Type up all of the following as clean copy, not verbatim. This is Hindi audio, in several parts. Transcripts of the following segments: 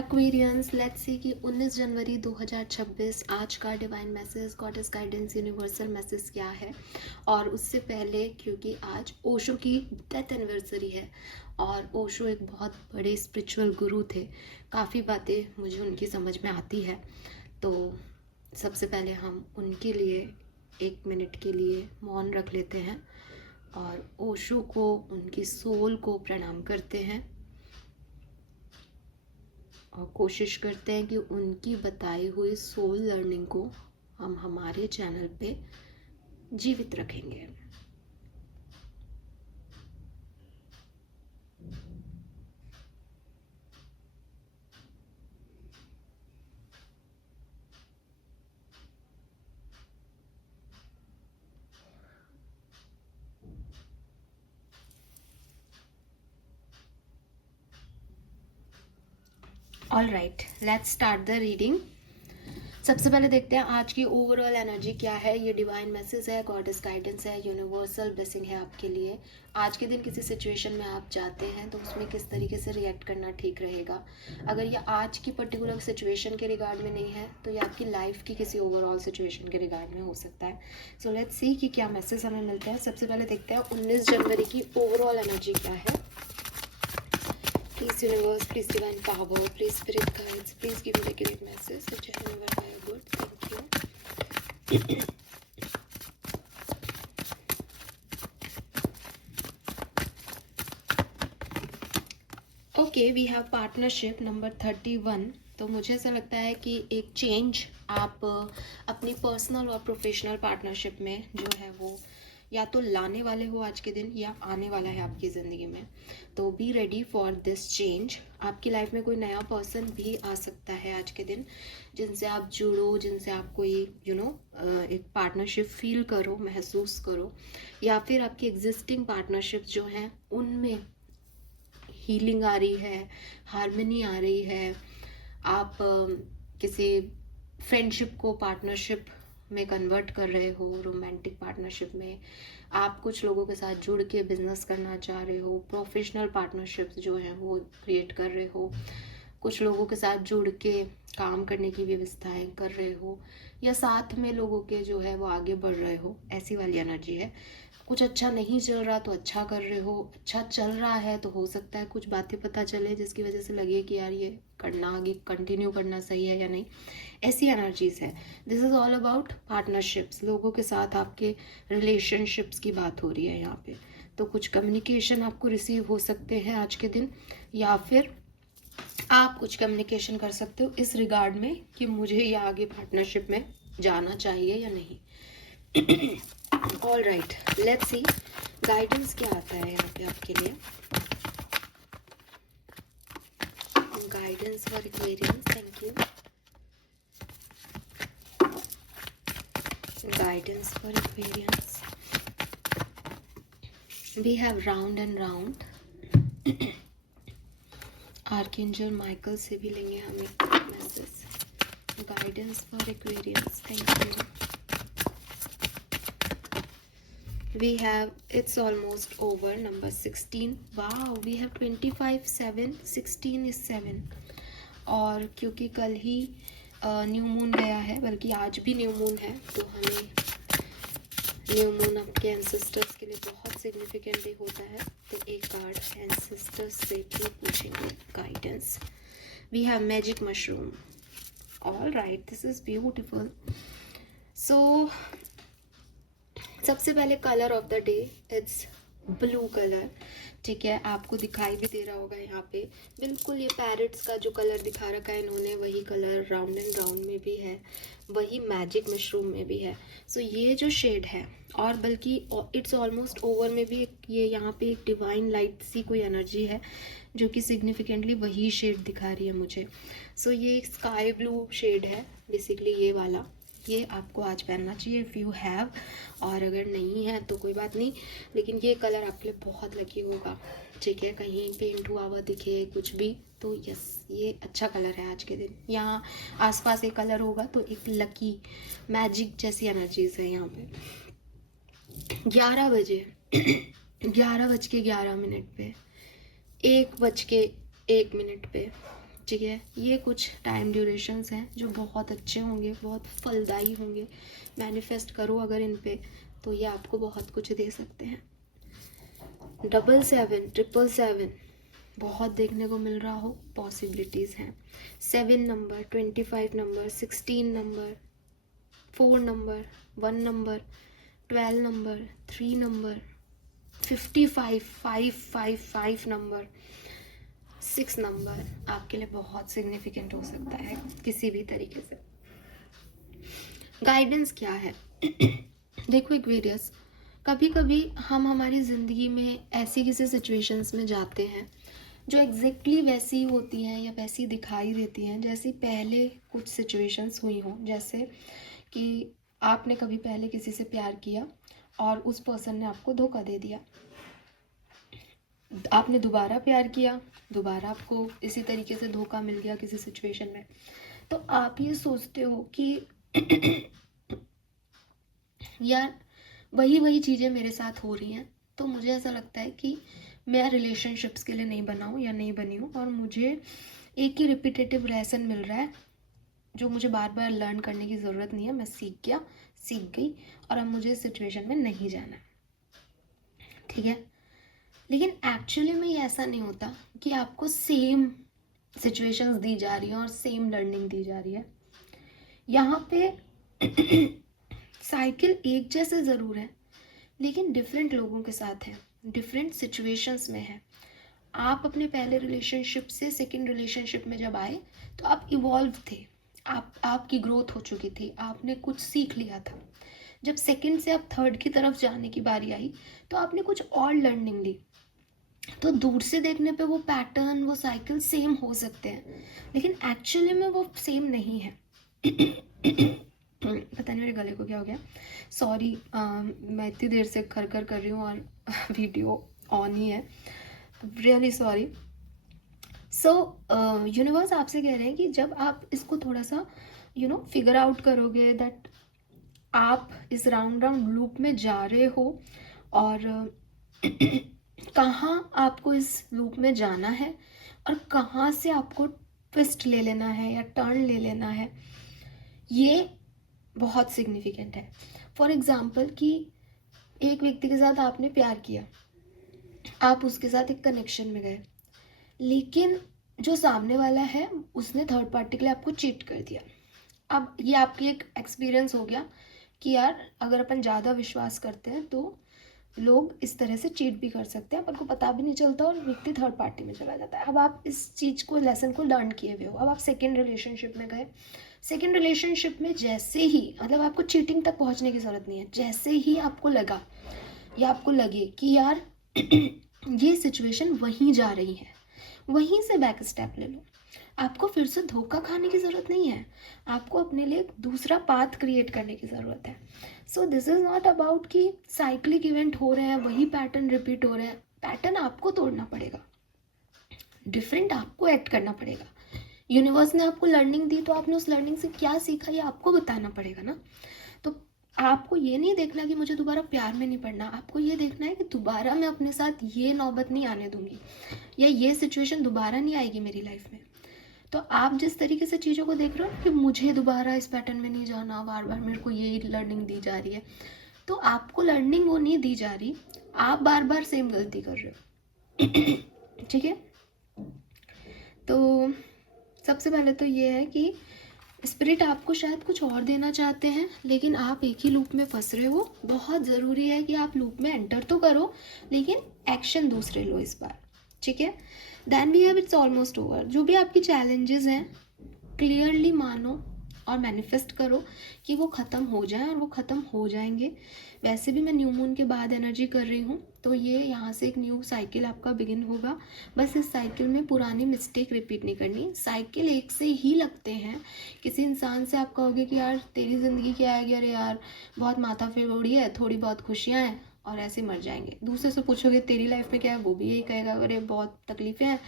एक्वेरियंस, लेट्स सी कि 19 जनवरी 2026 आज का divine message, goddess guidance, universal message क्या है। और उससे पहले, क्योंकि आज ओशो की डेथ एनिवर्सरी है और ओशो एक बहुत बड़े स्पिरिचुअल गुरु थे, काफ़ी बातें मुझे उनकी समझ में आती है। तो सबसे पहले हम उनके लिए 1 मिनट के लिए मौन रख लेते हैं और ओशो को, उनकी सोल को प्रणाम करते हैं और कोशिश करते हैं कि उनकी बताई हुई सोल लर्निंग को हम हमारे चैनल पे जीवित रखेंगे। All right, let's start the reading. सबसे पहले देखते हैं आज की ओवरऑल एनर्जी क्या है। ये डिवाइन मैसेज है, गॉडेस गाइडेंस है, यूनिवर्सल ब्लेसिंग है आपके लिए। आज के दिन किसी सिचुएशन में आप जाते हैं तो उसमें किस तरीके से रिएक्ट करना ठीक रहेगा। अगर ये आज की पर्टिकुलर सिचुएशन के रिगार्ड में नहीं है तो ये आपकी लाइफ की किसी ओवरऑल सिचुएशन के रिगार्ड में हो सकता है। सो लेट्स सी कि क्या मैसेज हमें मिलता है। सबसे पहले देखते हैं 19 जनवरी की ओवरऑल एनर्जी क्या है। Please universe, please divine power, please spirit guides, please give me the great message which I have never higher good. Thank you. Okay, we have partnership number 31। तो मुझे ऐसा लगता है कि एक चेंज आप अपनी पर्सनल और प्रोफेशनल पार्टनरशिप में जो है वो या तो लाने वाले हो आज के दिन या आने वाला है आपकी ज़िंदगी में। तो be ready for this change. आपकी लाइफ में कोई नया पर्सन भी आ सकता है आज के दिन, जिनसे आप जुड़ो, जिनसे आप कोई एक पार्टनरशिप फील करो, महसूस करो, या फिर आपकी एग्जिस्टिंग पार्टनरशिप जो हैं उनमें हीलिंग आ रही है, हार्मनी आ रही है। आप किसी फ्रेंडशिप को पार्टनरशिप में कन्वर्ट कर रहे हो, रोमांटिक पार्टनरशिप में आप कुछ लोगों के साथ जुड़ के बिजनेस करना चाह रहे हो, प्रोफेशनल पार्टनरशिप्स जो हैं वो क्रिएट कर रहे हो, कुछ लोगों के साथ जुड़ के काम करने की व्यवस्थाएं कर रहे हो, या साथ में लोगों के जो है वो आगे बढ़ रहे हो, ऐसी वाली एनर्जी है। कुछ अच्छा नहीं चल रहा तो अच्छा कर रहे हो, अच्छा चल रहा है तो हो सकता है कुछ बातें पता चले जिसकी वजह से लगे कि यार ये करना, आगे कंटिन्यू करना सही है या नहीं, ऐसी एनर्जीज है। This is all about partnerships, लोगों के साथ आपके रिलेशनशिप्स की बात हो रही है यहाँ पे। तो कुछ कम्युनिकेशन आपको रिसीव हो सकते हैं आज के दिन, या फिर आप कुछ कम्युनिकेशन कर सकते हो इस रिगार्ड में कि मुझे ये आगे पार्टनरशिप में जाना चाहिए या नहीं। All right, let's see guidance क्या आता है यहाँ पे आपके लिए। Guidance for Aquarians, thank you. Guidance for Aquarians, we have round and round. Archangel Michael से भी लेंगे हम एक मैसेज। Guidance for Aquarians, thank you. We have, it's almost over, number 16. Wow, we have 25, 7, 16 is 7. और क्योंकि कल ही न्यू मून गया है, बल्कि आज भी न्यू मून है, तो हमें न्यू मून आपके एंसेस्टर्स के लिए बहुत सिग्निफिकेंट भी होता है। तो एक कार्ड एंसेस्टर्स से भी पूछेंगे guidance. We have magic mushroom. All right, this is beautiful. So सबसे पहले colour of the day it's blue colour, ठीक है। आपको दिखाई भी दे रहा होगा यहाँ पे, बिल्कुल ये पैरेट्स का जो कलर दिखा रखा है इन्होंने, वही कलर राउंड एंड राउंड में भी है, वही मैजिक मशरूम में भी है। सो ये जो शेड है, और बल्कि इट्स ऑलमोस्ट ओवर में भी ये यहाँ पे एक डिवाइन लाइट सी कोई एनर्जी है जो कि सिग्निफिकेंटली वही शेड दिखा रही है मुझे। सो ये एक स्काई ब्लू शेड है बेसिकली, ये वाला। ये आपको आज पहनना चाहिए इफ़ यू हैव, और अगर नहीं है तो कोई बात नहीं, लेकिन ये कलर आपके लिए बहुत लकी होगा, ठीक है। कहीं पेंट हुआ हुआ दिखे कुछ भी तो यस, ये अच्छा कलर है आज के दिन। यहाँ आसपास एक कलर होगा तो एक लकी मैजिक जैसी एनर्जीज है यहाँ पे। 11 बजे 11:11 पे, 1:01 पे, ठीक है, ये कुछ टाइम ड्यूरेशंस हैं जो बहुत अच्छे होंगे, बहुत फलदायी होंगे। मैनिफेस्ट करो अगर इन पे, तो ये आपको बहुत कुछ दे सकते हैं। 77, 777 बहुत देखने को मिल रहा हो, पॉसिबिलिटीज़ हैं। 7 number, 25 number, 16 number, 4 number, 1 number, 12 number, 3 number, 55, 5 number, 6 number आपके लिए बहुत सिग्निफिकेंट हो सकता है किसी भी तरीके से। गाइडेंस क्या है? देखो एक्वेरियस, कभी कभी हम हमारी ज़िंदगी में ऐसी किसी सिचुएशंस में जाते हैं जो एग्जैक्टली वैसी होती हैं या वैसी दिखाई देती हैं जैसी पहले कुछ सिचुएशंस हुई हों। जैसे कि आपने कभी पहले किसी से प्यार किया और उस पर्सन ने आपको धोखा दे दिया, आपने दोबारा प्यार किया, दोबारा आपको इसी तरीके से धोखा मिल गया किसी सिचुएशन में, तो आप ये सोचते हो कि यार वही चीज़ें मेरे साथ हो रही हैं, तो मुझे ऐसा लगता है कि मैं रिलेशनशिप्स के लिए नहीं बना हूँ या नहीं बनी हूँ, और मुझे एक ही रिपीटेटिव लेसन मिल रहा है जो मुझे बार बार लर्न करने की ज़रूरत नहीं है। मैं सीख गई और अब मुझे इस सिचुएशन में नहीं जाना, ठीक है। लेकिन एक्चुअली में ये ऐसा नहीं होता कि आपको सेम सिचुएशंस दी जा रही हैं और सेम लर्निंग दी जा रही है। यहाँ पे साइकिल एक जैसे ज़रूर है, लेकिन डिफरेंट लोगों के साथ है, डिफरेंट सिचुएशंस में है। आप अपने पहले रिलेशनशिप से सेकंड रिलेशनशिप में जब आए तो आप इवॉल्व थे, आपकी ग्रोथ हो चुकी थी, आपने कुछ सीख लिया था। जब सेकंड से आप थर्ड की तरफ जाने की बारी आई तो आपने कुछ और लर्निंग ली। तो दूर से देखने पे वो पैटर्न, वो साइकिल सेम हो सकते हैं, लेकिन एक्चुअली में वो सेम नहीं है। पता नहीं मेरे गले को क्या हो गया, सॉरी। मैं इतनी देर से कर रही हूँ और वीडियो ऑन ही है, रियली सॉरी। सो यूनिवर्स आपसे कह रहे हैं कि जब आप इसको थोड़ा सा फिगर आउट करोगे दैट आप इस राउंड लूप में जा रहे हो और कहाँ आपको इस लूप में जाना है और कहाँ से आपको ट्विस्ट ले लेना है या टर्न ले लेना है, ये बहुत सिग्निफिकेंट है। फॉर एग्जाम्पल कि एक व्यक्ति के साथ आपने प्यार किया, आप उसके साथ एक कनेक्शन में गए, लेकिन जो सामने वाला है उसने थर्ड पार्टी के लिए आपको चीट कर दिया। अब ये आपकी एक एक्सपीरियंस हो गया कि यार अगर अपन ज़्यादा विश्वास करते हैं तो लोग इस तरह से चीट भी कर सकते हैं, अपन को पता भी नहीं चलता और व्यक्ति थर्ड पार्टी में चला जाता है। अब आप इस चीज़ को, लेसन को लर्न किए हुए हो, अब आप सेकेंड रिलेशनशिप में गए। सेकेंड रिलेशनशिप में जैसे ही, मतलब आपको चीटिंग तक पहुंचने की ज़रूरत नहीं है, जैसे ही आपको लगा या आपको लगे कि यार ये सिचुएशन वहीं जा रही है, वहीं से बैक स्टेप ले लो। आपको फिर से धोखा खाने की ज़रूरत नहीं है, आपको अपने लिए दूसरा पाथ क्रिएट करने की ज़रूरत है। So this is not about कि साइक्लिक इवेंट हो रहे हैं, वही पैटर्न रिपीट हो रहे हैं। पैटर्न आपको तोड़ना पड़ेगा, डिफरेंट आपको एक्ट करना पड़ेगा। यूनिवर्स ने आपको लर्निंग दी तो आपने उस लर्निंग से क्या सीखा ये आपको बताना पड़ेगा ना। तो आपको ये नहीं देखना कि मुझे दोबारा प्यार में नहीं पड़ना, आपको ये देखना है कि दोबारा मैं अपने साथ ये नौबत नहीं आने दूंगी या ये सिचुएशन दोबारा नहीं आएगी मेरी लाइफ में। तो आप जिस तरीके से चीज़ों को देख रहे हो कि मुझे दोबारा इस पैटर्न में नहीं जाना, बार बार मेरे को ये लर्निंग दी जा रही है, तो आपको लर्निंग वो नहीं दी जा रही, आप बार बार सेम गलती कर रहे हो। ठीक है, तो सबसे पहले तो ये है कि स्पिरिट आपको शायद कुछ और देना चाहते हैं, लेकिन आप एक ही लूप में फंस रहे हो। बहुत ज़रूरी है कि आप लूप में एंटर तो करो, लेकिन एक्शन दूसरे लो इस बार, ठीक है। Then we have it's almost over. जो भी आपकी चैलेंजेस हैं क्लियरली मानो और मैनिफेस्ट करो कि वो ख़त्म हो जाए, और वो ख़त्म हो जाएंगे। वैसे भी मैं न्यू मून के बाद एनर्जी कर रही हूँ, तो ये यहाँ से एक न्यू साइकिल आपका बिगिन होगा। बस इस साइकिल में पुरानी मिस्टेक रिपीट नहीं करनी। साइकिल एक से ही लगते हैं। किसी इंसान से आप कहोगे कि यार तेरी ज़िंदगी क्या है, अरे यार बहुत माथा फेरोड़ी है, थोड़ी बहुत खुशियाँ हैं, और ऐसे मर जाएंगे। दूसरे से पूछोगे तेरी लाइफ में क्या है, वो भी यही कहेगा अरे बहुत तकलीफ़ें हैं,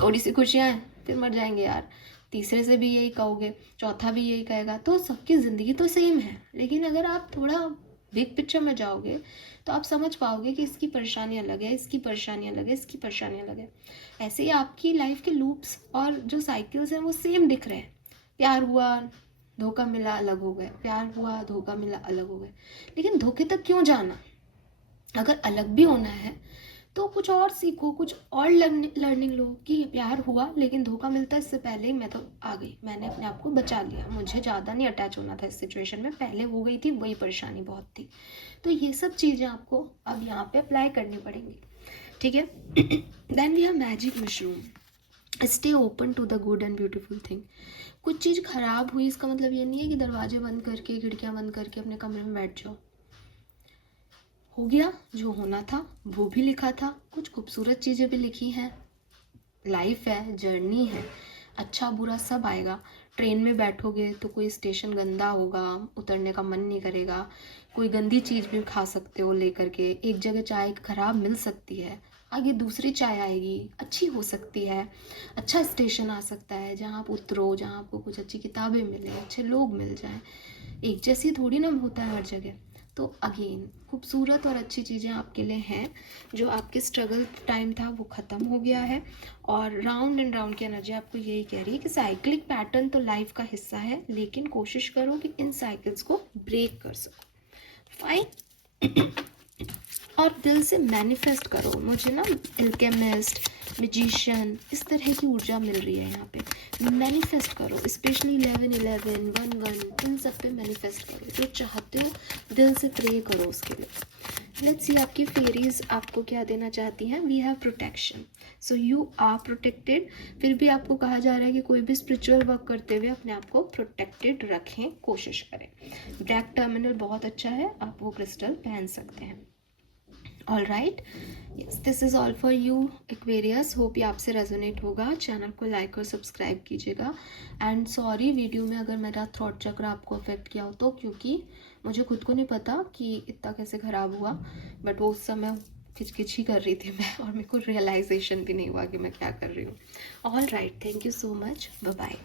थोड़ी सी खुशियाँ हैं, फिर मर जाएंगे यार। तीसरे से भी यही कहोगे, चौथा भी यही कहेगा। तो सबकी ज़िंदगी तो सेम है, लेकिन अगर आप थोड़ा बिग पिक्चर में जाओगे तो आप समझ पाओगे कि इसकी परेशानी अलग है, इसकी परेशानी अलग है, इसकी परेशानी अलग है। ऐसे ही आपकी लाइफ के लूप्स और जो साइकिल्स हैं वो सेम दिख रहे हैं। प्यार हुआ, धोखा मिला, अलग हो गए, प्यार हुआ, धोखा मिला, अलग हो गए। लेकिन धोखे तक क्यों जाना? अगर अलग भी होना है तो कुछ और सीखो, कुछ और लर्निंग लो कि प्यार हुआ लेकिन धोखा मिलता इससे पहले ही मैं तो आ गई, मैंने अपने आप को बचा लिया, मुझे ज़्यादा नहीं अटैच होना था इस सिचुएशन में, पहले हो गई थी वही परेशानी बहुत थी। तो ये सब चीज़ें आपको अब यहाँ पे अप्लाई करनी पड़ेंगी, ठीक है। Then we have magic mushroom. Stay open to the good and beautiful thing. कुछ चीज़ खराब हुई इसका मतलब ये नहीं है कि दरवाजे बंद करके, खिड़कियाँ बंद करके अपने कमरे में बैठ जाओ। हो गया जो होना था, वो भी लिखा था, कुछ खूबसूरत चीज़ें भी लिखी हैं। लाइफ है, जर्नी है, अच्छा बुरा सब आएगा। ट्रेन में बैठोगे तो कोई स्टेशन गंदा होगा, उतरने का मन नहीं करेगा, कोई गंदी चीज़ भी खा सकते हो लेकर के। एक जगह चाय खराब मिल सकती है, आगे दूसरी चाय आएगी, अच्छी हो सकती है। अच्छा स्टेशन आ सकता है जहाँ आप उतरो, जहाँ आपको कुछ अच्छी किताबें मिले, अच्छे लोग मिल जाएं। एक जैसी थोड़ी ना होता है हर जगह। तो अगेन खूबसूरत और अच्छी चीज़ें आपके लिए हैं। जो आपके स्ट्रगल टाइम था वो ख़त्म हो गया है, और राउंड एंड राउंड की एनर्जी आपको यही कह रही है कि साइक्लिक पैटर्न तो लाइफ का हिस्सा है, लेकिन कोशिश करो कि इन साइकिल्स को ब्रेक कर सको। फाइन। और दिल से मैनिफेस्ट करो। मुझे ना एल्केमिस्ट, मैजिशियन, इस तरह की ऊर्जा मिल रही है यहाँ पे। मैनिफेस्ट करो, स्पेशली 11-11, 1-1, इन सब पे मैनिफेस्ट करो। जो चाहते हो दिल से प्रे करो उसके लिए। लेट्स सी आपकी फेरीज आपको क्या देना चाहती हैं। We have protection, so you are protected. फिर भी आपको कहा जा रहा है कि कोई भी स्पिरिचुअल वर्क करते हुए अपने आप को प्रोटेक्टेड रखें, कोशिश करें। ब्लैक टर्मिनल बहुत अच्छा है, आप वो क्रिस्टल पहन सकते हैं। All right, yes, this is all for you Aquarius. Hope ये आपसे रेजोनेट होगा। चैनल को लाइक और सब्सक्राइब कीजिएगा। एंड सॉरी वीडियो में अगर मेरा थ्रॉट चक्र आपको अफेक्ट किया हो तो, क्योंकि मुझे खुद को नहीं पता कि इतना कैसे ख़राब हुआ, बट वो उस समय खिचखिच ही कर रही थी मैं, और मेरे को रियलाइजेशन भी नहीं हुआ कि मैं क्या कर रही हूँ। All right, thank you so much, bye bye.